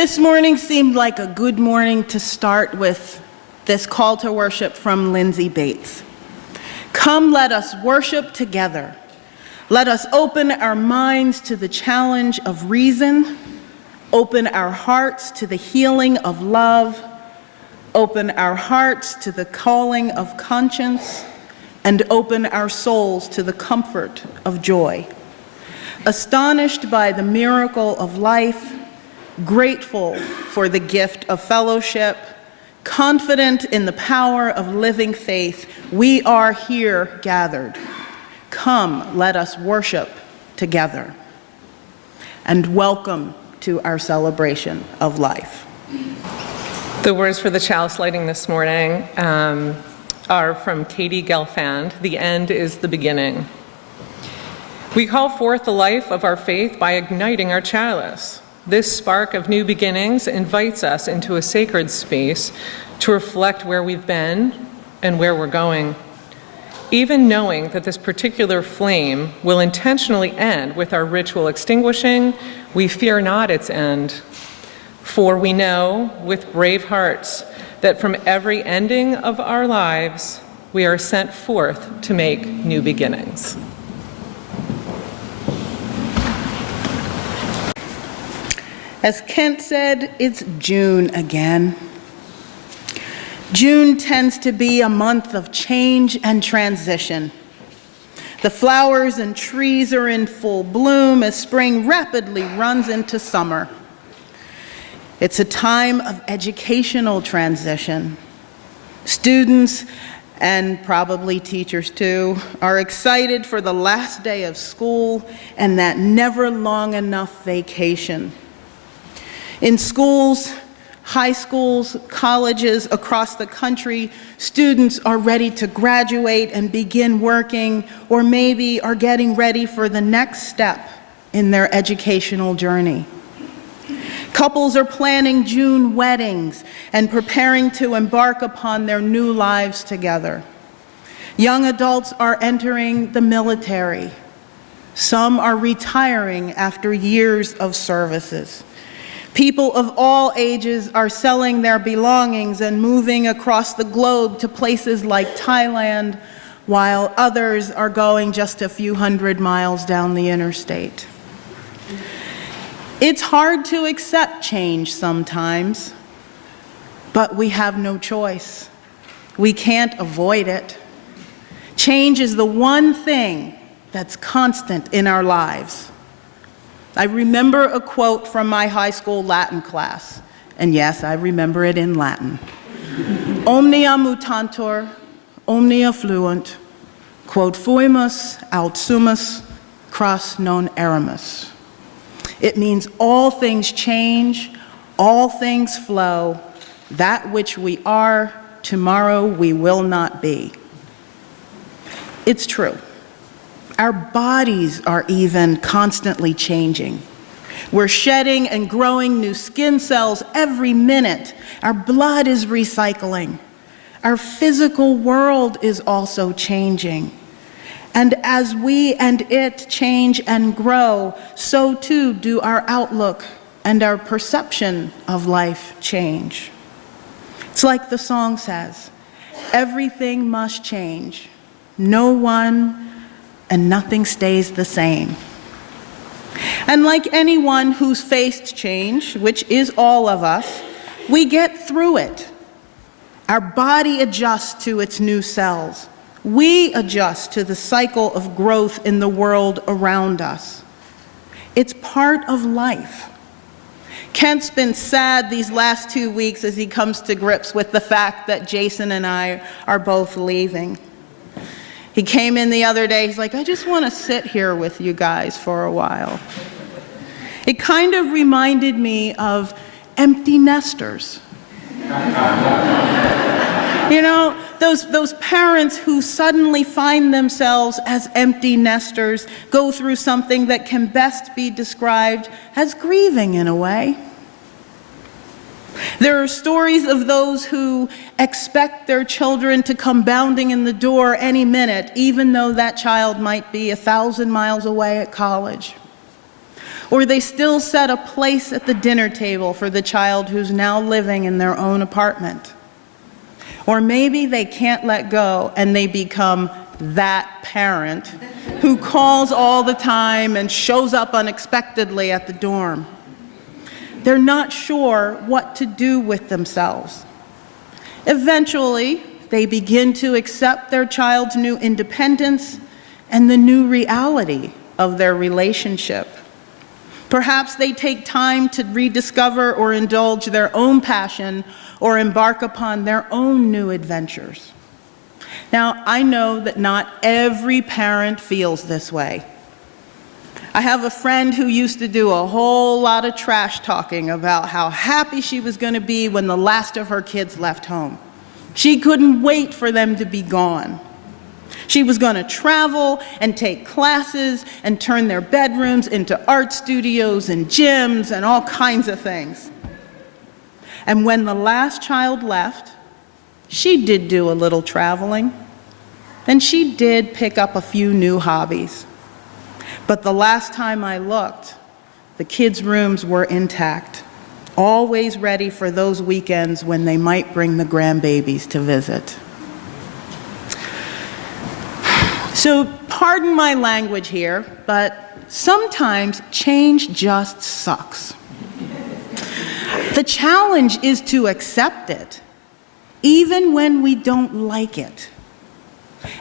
This morning seemed like a good morning to start with this call to worship from Lindsay Bates. Come, let us worship together. Let us open our minds to the challenge of reason, open our hearts to the healing of love, open our hearts to the calling of conscience, and open our souls to the comfort of joy. Astonished by the miracle of life, grateful for the gift of fellowship, confident in the power of living faith, we are here gathered. Come, let us worship together. And welcome to our celebration of life. The words for the chalice lighting this morning are from Katie Gelfand. The end is the beginning. We call forth the life of our faith by igniting our chalice. This spark of new beginnings invites us into a sacred space to reflect where we've been and where we're going. Even knowing that this particular flame will intentionally end with our ritual extinguishing, we fear not its end. For we know with brave hearts that from every ending of our lives, we are sent forth to make new beginnings. As Kent said, it's June again. June tends to be a month of change and transition. The flowers and trees are in full bloom as spring rapidly runs into summer. It's a time of educational transition. Students, and probably teachers too, are excited for the last day of school and that never long enough vacation. In schools, high schools, colleges across the country, students are ready to graduate and begin working, or maybe are getting ready for the next step in their educational journey. Couples are planning June weddings and preparing to embark upon their new lives together. Young adults are entering the military. Some are retiring after years of services. People of all ages are selling their belongings and moving across the globe to places like Thailand, while others are going just a few hundred miles down the interstate. It's hard to accept change sometimes, but we have no choice. We can't avoid it. Change is the one thing that's constant in our lives. I remember a quote from my high school Latin class, and yes, I remember it in Latin. Omnia mutantur, omnia fluent, quod fuimus aut sumus, cras non eramus. It means all things change, all things flow, that which we are, tomorrow we will not be. It's true. Our bodies are even constantly changing. We're shedding and growing new skin cells every minute. Our blood is recycling. Our physical world is also changing. And as we and it change and grow, so too do our outlook and our perception of life change. It's like the song says, everything must change. No one and nothing stays the same. And like anyone who's faced change, which is all of us, we get through it. Our body adjusts to its new cells. We adjust to the cycle of growth in the world around us. It's part of life. Kent's been sad these last 2 weeks as he comes to grips with the fact that Jason and I are both leaving. He came in the other day, he's like, I just want to sit here with you guys for a while. It kind of reminded me of empty nesters. You know, those parents who suddenly find themselves as empty nesters go through something that can best be described as grieving in a way. There are stories of those who expect their children to come bounding in the door any minute, even though that child might be 1,000 miles away at college. Or they still set a place at the dinner table for the child who's now living in their own apartment. Or maybe they can't let go and they become that parent who calls all the time and shows up unexpectedly at the dorm. They're not sure what to do with themselves. Eventually, they begin to accept their child's new independence and the new reality of their relationship. Perhaps they take time to rediscover or indulge their own passion or embark upon their own new adventures. Now, I know that not every parent feels this way. I have a friend who used to do a whole lot of trash talking about how happy she was going to be when the last of her kids left home. She couldn't wait for them to be gone. She was going to travel and take classes and turn their bedrooms into art studios and gyms and all kinds of things. And when the last child left, she did do a little traveling, and she did pick up a few new hobbies. But the last time I looked, the kids' rooms were intact, always ready for those weekends when they might bring the grandbabies to visit. So pardon my language here, but sometimes change just sucks. The challenge is to accept it, even when we don't like it,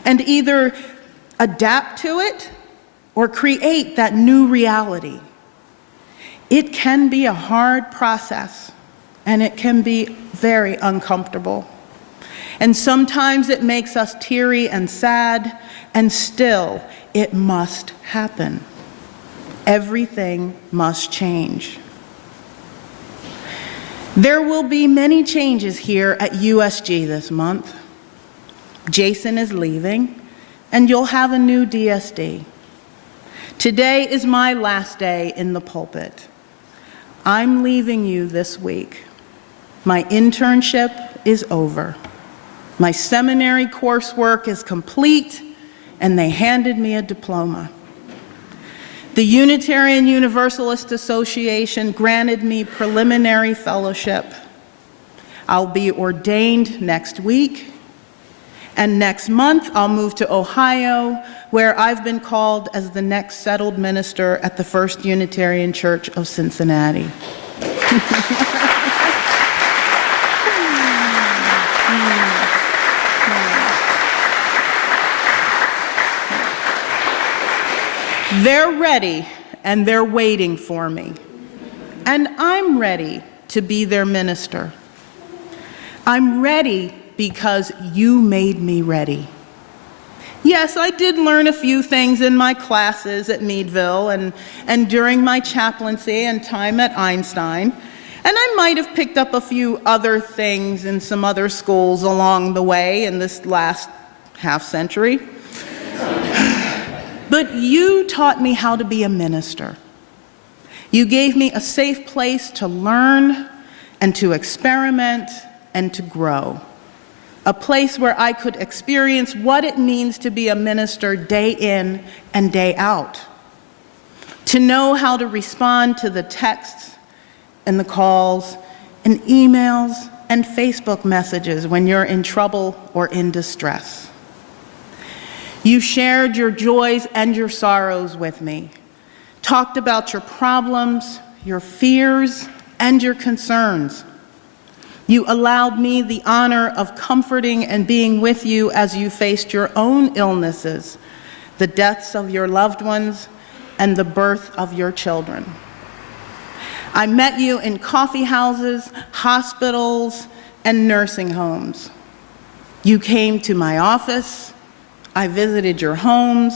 and either adapt to it or create that new reality. It can be a hard process, and it can be very uncomfortable. And sometimes it makes us teary and sad, and still, it must happen. Everything must change. There will be many changes here at USG this month. Jason is leaving, and you'll have a new DSD. Today is my last day in the pulpit. I'm leaving you this week. My internship is over. My seminary coursework is complete, and they handed me a diploma. The Unitarian Universalist Association granted me preliminary fellowship. I'll be ordained next week, and next month I'll move to Ohio, where I've been called as the next settled minister at the First Unitarian Church of Cincinnati. They're ready, and they're waiting for me. And I'm ready to be their minister. I'm ready because you made me ready. Yes, I did learn a few things in my classes at Meadville and during my chaplaincy and time at Einstein, and I might have picked up a few other things in some other schools along the way in this last half century. But you taught me how to be a minister. You gave me a safe place to learn and to experiment and to grow. A place where I could experience what it means to be a minister day in and day out. To know how to respond to the texts and the calls and emails and Facebook messages when you're in trouble or in distress. You shared your joys and your sorrows with me, talked about your problems, your fears, and your concerns. You allowed me the honor of comforting and being with you as you faced your own illnesses, the deaths of your loved ones, and the birth of your children. I met you in coffee houses, hospitals, and nursing homes. You came to my office. I visited your homes,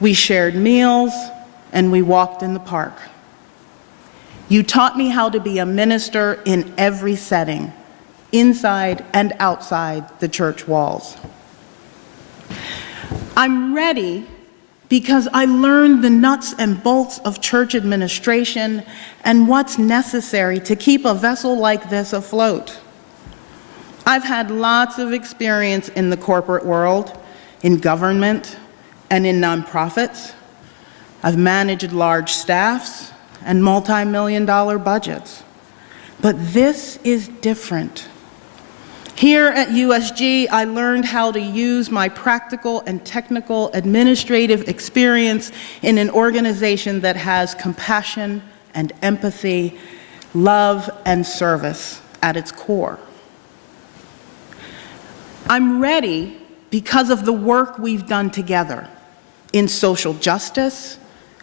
we shared meals, and we walked in the park. You taught me how to be a minister in every setting, inside and outside the church walls. I'm ready because I learned the nuts and bolts of church administration and what's necessary to keep a vessel like this afloat. I've had lots of experience in the corporate world, in government, and in nonprofits. I've managed large staffs and multi-million-dollar budgets. But this is different. Here at USG, I learned how to use my practical and technical administrative experience in an organization that has compassion and empathy, love and service at its core. I'm ready because of the work we've done together in social justice,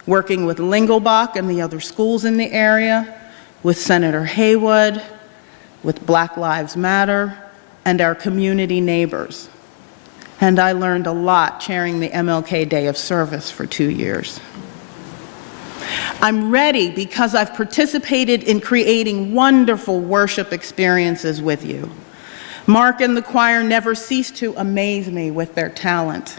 working with Lingelbach and the other schools in the area, with Senator Haywood, with Black Lives Matter, and our community neighbors. And I learned a lot chairing the MLK Day of Service for 2 years. I'm ready because I've participated in creating wonderful worship experiences with you. Mark and the choir never cease to amaze me with their talent.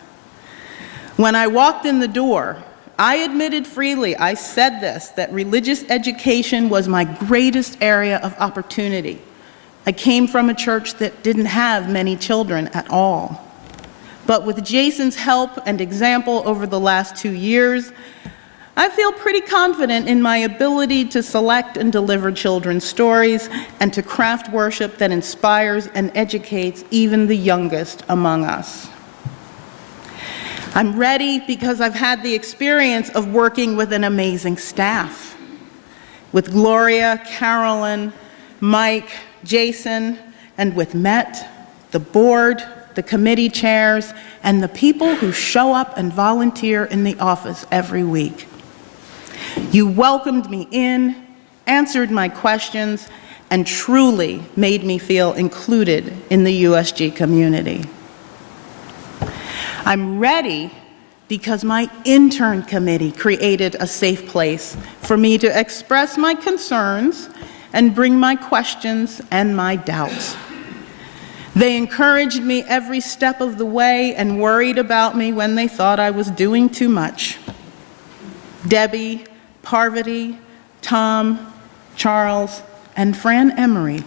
When I walked in the door, I admitted freely, I said this, that religious education was my greatest area of opportunity. I came from a church that didn't have many children at all. But with Jason's help and example over the last 2 years, I feel pretty confident in my ability to select and deliver children's stories and to craft worship that inspires and educates even the youngest among us. I'm ready because I've had the experience of working with an amazing staff, with Gloria, Carolyn, Mike, Jason, and with Met, the board, the committee chairs, and the people who show up and volunteer in the office every week. You welcomed me in, answered my questions, and truly made me feel included in the USG community. I'm ready because my intern committee created a safe place for me to express my concerns and bring my questions and my doubts. They encouraged me every step of the way and worried about me when they thought I was doing too much. Debbie, Parvati, Tom, Charles, and Fran Emery,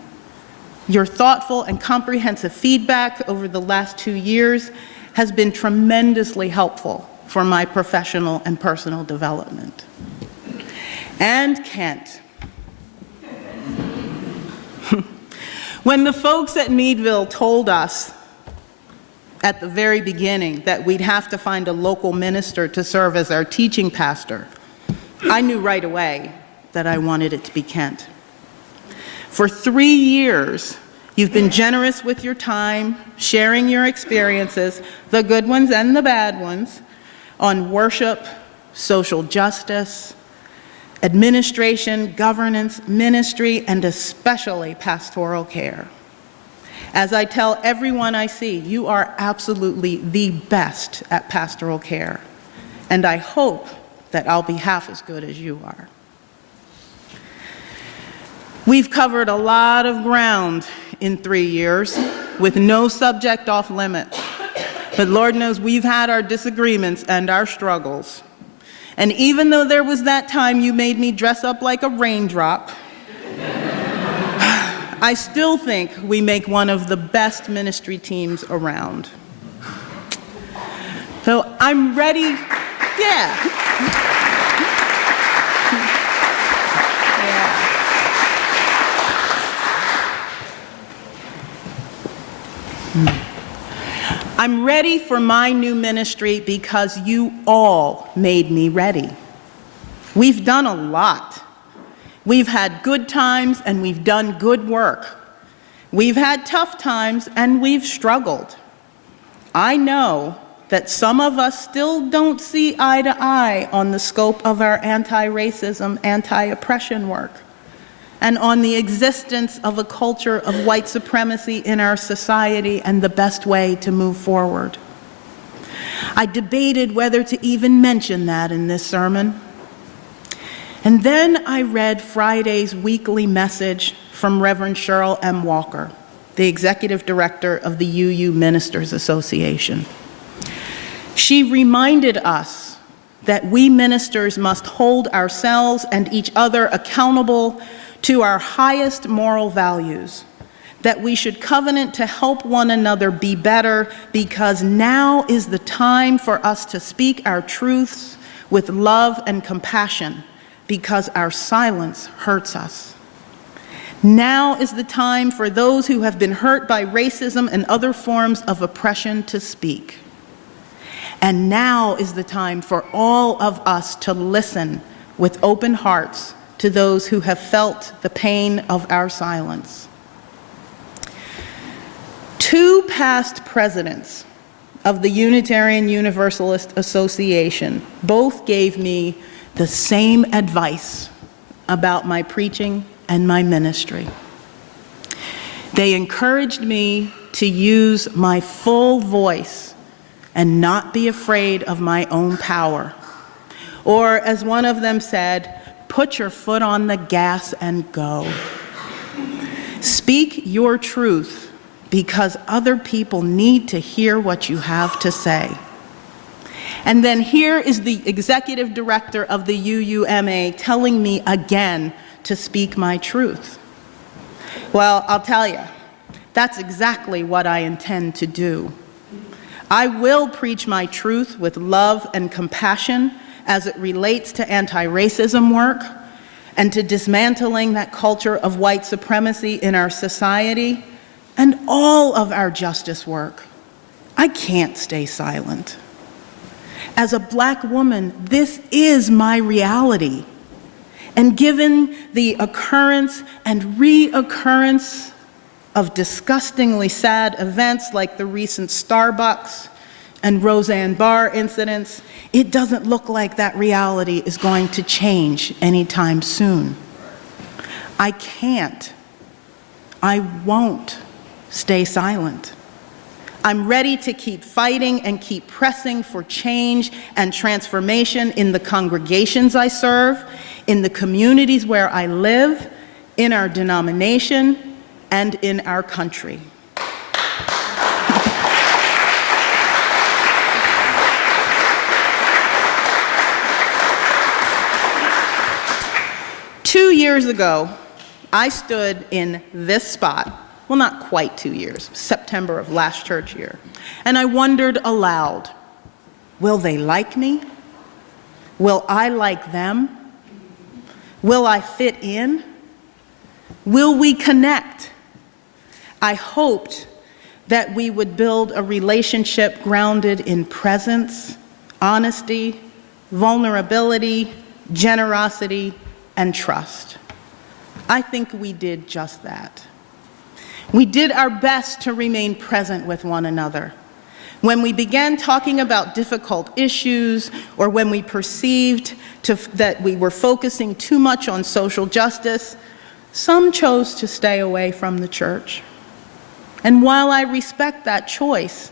your thoughtful and comprehensive feedback over the last 2 years has been tremendously helpful for my professional and personal development. And Kent. When the folks at Meadville told us at the very beginning that we'd have to find a local minister to serve as our teaching pastor, I knew right away that I wanted it to be Kent. For 3 years, you've been generous with your time, sharing your experiences, the good ones and the bad ones, on worship, social justice, administration, governance, ministry, and especially pastoral care. As I tell everyone I see, you are absolutely the best at pastoral care, and I hope that I'll be half as good as you are. We've covered a lot of ground in 3 years with no subject off limits. But Lord knows we've had our disagreements and our struggles. And even though there was that time you made me dress up like a raindrop, I still think we make one of the best ministry teams around. So I'm ready, I'm ready for my new ministry because you all made me ready. We've done a lot. We've had good times and we've done good work. We've had tough times and we've struggled. I know that some of us still don't see eye to eye on the scope of our anti-racism, anti-oppression work, and on the existence of a culture of white supremacy in our society and the best way to move forward. I debated whether to even mention that in this sermon. And then I read Friday's weekly message from Reverend Cheryl M. Walker, the executive director of the UU Ministers Association. She reminded us that we ministers must hold ourselves and each other accountable to our highest moral values, that we should covenant to help one another be better because now is the time for us to speak our truths with love and compassion, because our silence hurts us. Now is the time for those who have been hurt by racism and other forms of oppression to speak. And now is the time for all of us to listen with open hearts to those who have felt the pain of our silence. 2 past presidents of the Unitarian Universalist Association both gave me the same advice about my preaching and my ministry. They encouraged me to use my full voice and not be afraid of my own power. Or, as one of them said, put your foot on the gas and go. Speak your truth because other people need to hear what you have to say. And then here is the executive director of the UUMA telling me again to speak my truth. Well, I'll tell you, that's exactly what I intend to do. I will preach my truth with love and compassion as it relates to anti-racism work and to dismantling that culture of white supremacy in our society and all of our justice work. I can't stay silent. As a Black woman, this is my reality. And given the occurrence and reoccurrence of disgustingly sad events like the recent Starbucks and Roseanne Barr incidents, it doesn't look like that reality is going to change anytime soon. I can't, I won't stay silent. I'm ready to keep fighting and keep pressing for change and transformation in the congregations I serve, in the communities where I live, in our denomination, and in our country. Two years ago, I stood in this spot, well, not quite 2 years, September of last church year, and I wondered aloud, will they like me? Will I like them? Will I fit in? Will we connect? I hoped that we would build a relationship grounded in presence, honesty, vulnerability, generosity, and trust. I think we did just that. We did our best to remain present with one another. When we began talking about difficult issues, or when we perceived that we were focusing too much on social justice, some chose to stay away from the church. And while I respect that choice,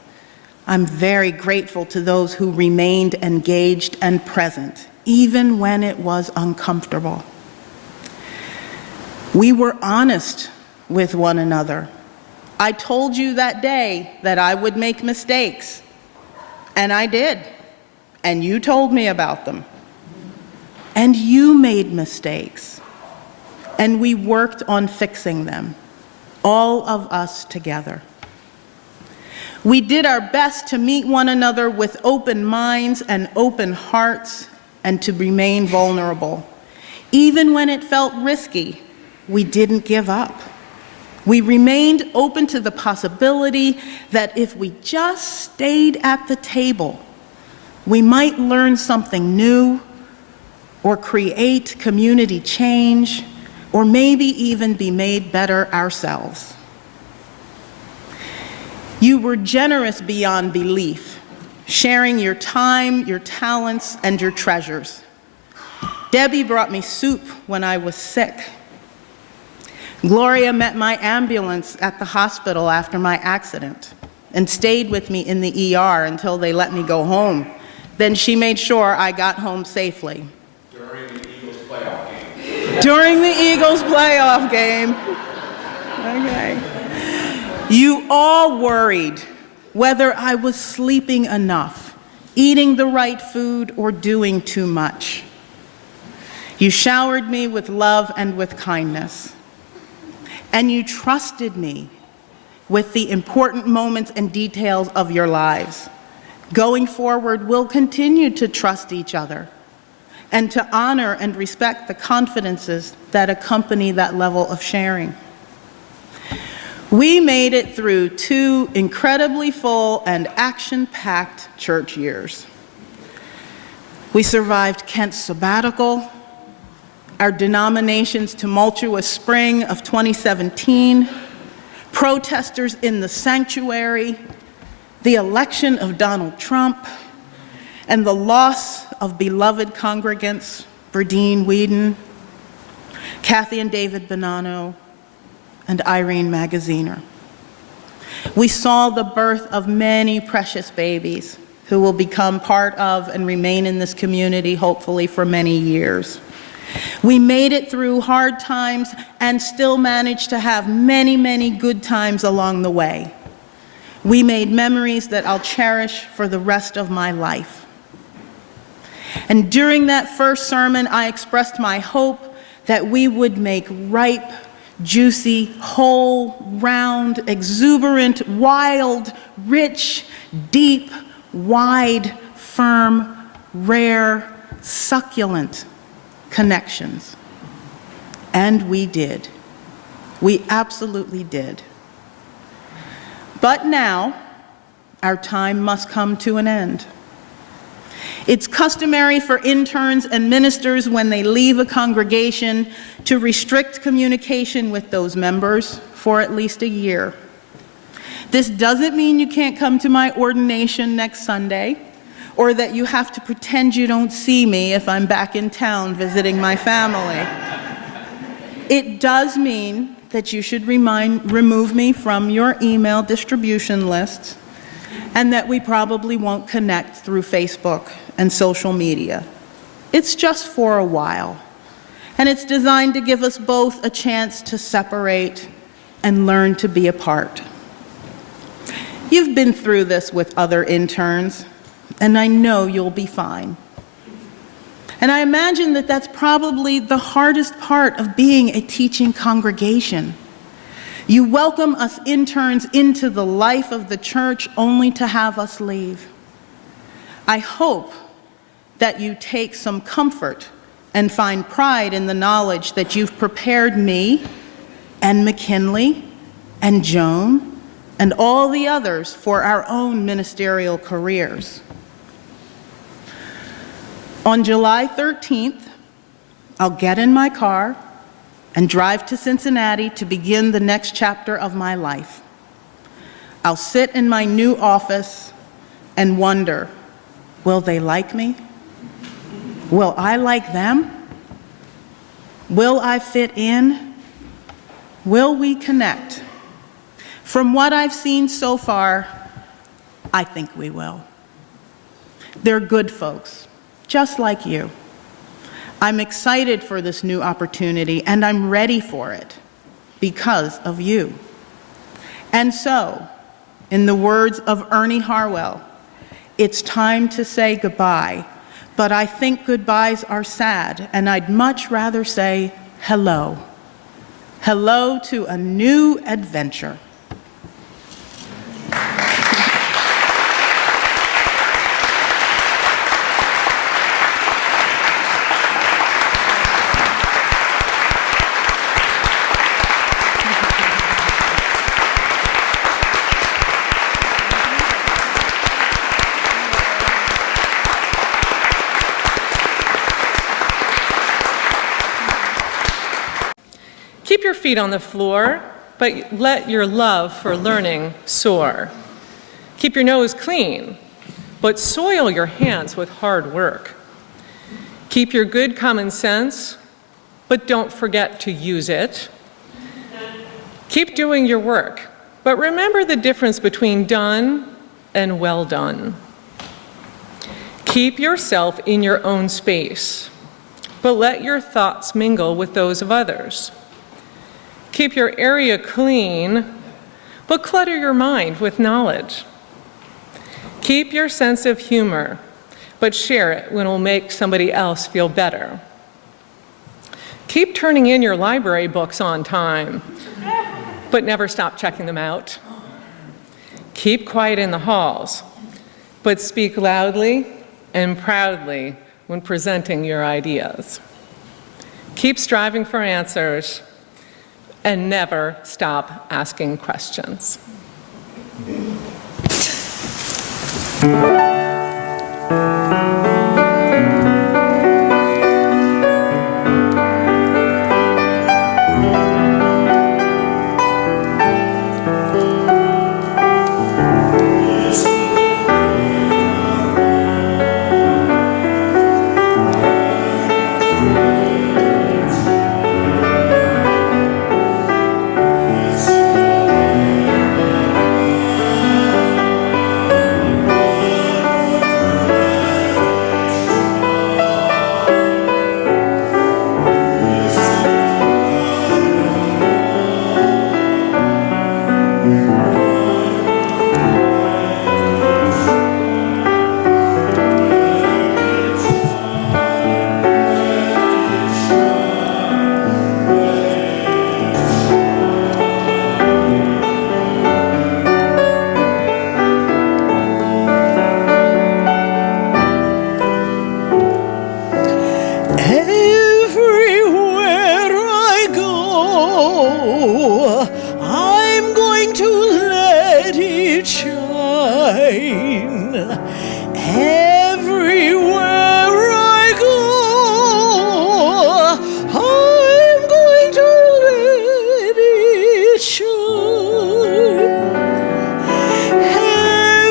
I'm very grateful to those who remained engaged and present, even when it was uncomfortable. We were honest with one another. I told you that day that I would make mistakes, and I did, and you told me about them. And you made mistakes, and we worked on fixing them, all of us together. We did our best to meet one another with open minds and open hearts and to remain vulnerable. Even when it felt risky, we didn't give up. We remained open to the possibility that if we just stayed at the table, we might learn something new or create community change or maybe even be made better ourselves. You were generous beyond belief, sharing your time, your talents, and your treasures. Debbie brought me soup when I was sick. Gloria met my ambulance at the hospital after my accident and stayed with me in the ER until they let me go home. Then she made sure I got home safely. During the Eagles playoff game. During the Eagles playoff game. Okay. You all worried whether I was sleeping enough, eating the right food, or doing too much. You showered me with love and with kindness. And you trusted me with the important moments and details of your lives. Going forward, we'll continue to trust each other and to honor and respect the confidences that accompany that level of sharing. We made it through 2 incredibly full and action-packed church years. We survived Kent's sabbatical, our denomination's tumultuous spring of 2017, protesters in the sanctuary, the election of Donald Trump, and the loss of beloved congregants Berdine Whedon, Kathy and David Bonanno, and Irene Magaziner. We saw the birth of many precious babies who will become part of and remain in this community, hopefully for many years. We made it through hard times and still managed to have many, many good times along the way. We made memories that I'll cherish for the rest of my life. And during that first sermon, I expressed my hope that we would make ripe, juicy, whole, round, exuberant, wild, rich, deep, wide, firm, rare, succulent connections. And we did. We absolutely did. But now, our time must come to an end. It's customary for interns and ministers when they leave a congregation to restrict communication with those members for at least a year. This doesn't mean you can't come to my ordination next Sunday, or that you have to pretend you don't see me if I'm back in town visiting my family. It does mean that you should remove me from your email distribution lists, and that we probably won't connect through Facebook and social media. It's just for a while, and it's designed to give us both a chance to separate and learn to be apart. You've been through this with other interns, and I know you'll be fine. And I imagine that that's probably the hardest part of being a teaching congregation. You welcome us interns into the life of the church only to have us leave. I hope that you take some comfort and find pride in the knowledge that you've prepared me and McKinley and Joan and all the others for our own ministerial careers. On July 13th, I'll get in my car and drive to Cincinnati to begin the next chapter of my life. I'll sit in my new office and wonder, will they like me? Will I like them? Will I fit in? Will we connect? From what I've seen so far, I think we will. They're good folks, just like you. I'm excited for this new opportunity, and I'm ready for it because of you. And so, in the words of Ernie Harwell, it's time to say goodbye, but I think goodbyes are sad, and I'd much rather say hello. Hello to a new adventure. Keep your feet on the floor, but let your love for learning soar. Keep your nose clean, but soil your hands with hard work. Keep your good common sense, but don't forget to use it. Keep doing your work, but remember the difference between done and well done. Keep yourself in your own space, but let your thoughts mingle with those of others. Keep your area clean, but clutter your mind with knowledge. Keep your sense of humor, but share it when it will make somebody else feel better. Keep turning in your library books on time, but never stop checking them out. Keep quiet in the halls, but speak loudly and proudly when presenting your ideas. Keep striving for answers and never stop asking questions. Everywhere I go, I'm going to let it shine. Everywhere I go, I'm going to let it shine.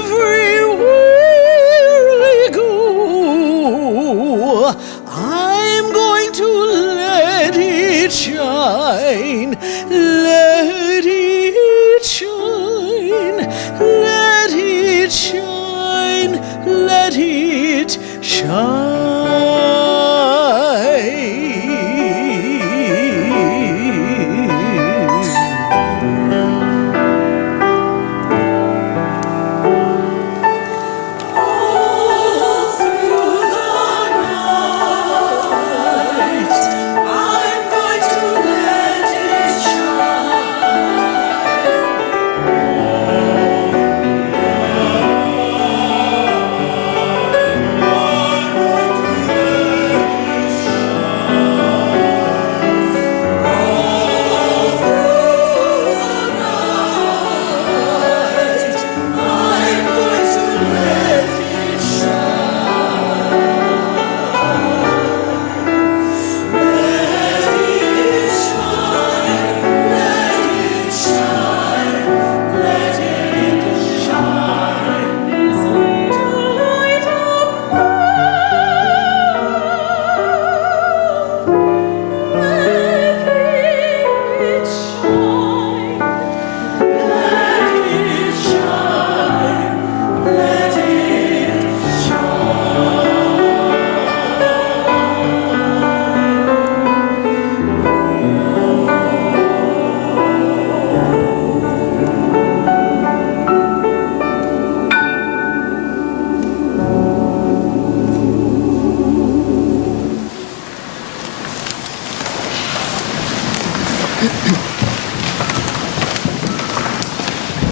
Everywhere I go, I'm going to let it shine. Let it shine. Let it shine. Let it shine.